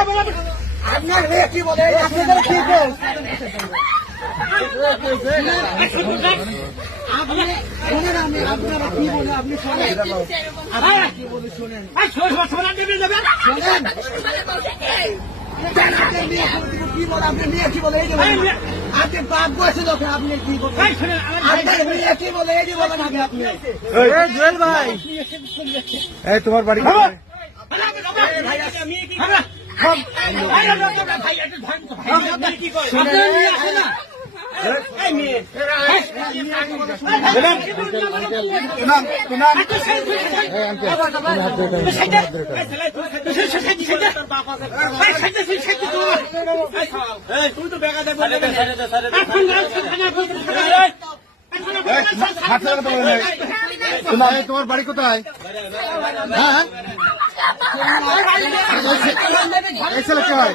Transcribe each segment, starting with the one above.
আপনার মেয়ে কি বলে? আপনাদের কি বল? আপনারা কি বলে? আপনি শোনেন, কি বলে শোনেন, কি বলে? আপনার মেয়ে কি বলে? এই যে আপনি বাপ বসে লোকে, আপনি কি বলেন? আপনার মেয়ে কি বলে? এই যে বলেন আগে আপনি। জুয়েল ভাই, এই তোমার বাড়ি তোমার বাড়ি কোথায়? হ্যাঁ, এই ছেলে কি হয়?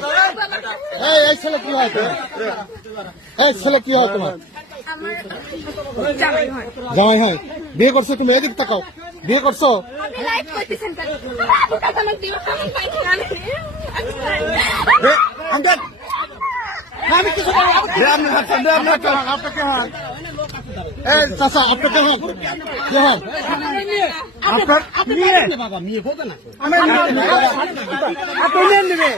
এই ছেলে কি হয়? এই ছেলে কি হয় তোমার? জামাই হয়। বিয়ে করছো তুমি? এদিক তাকাও। বিয়ে করছো? আপনাকে হন? এই চাচা আপনাকে হন? কে হন? আপনার মেয়ে? বাবা মেয়ে হবে না, আপনি নেবে।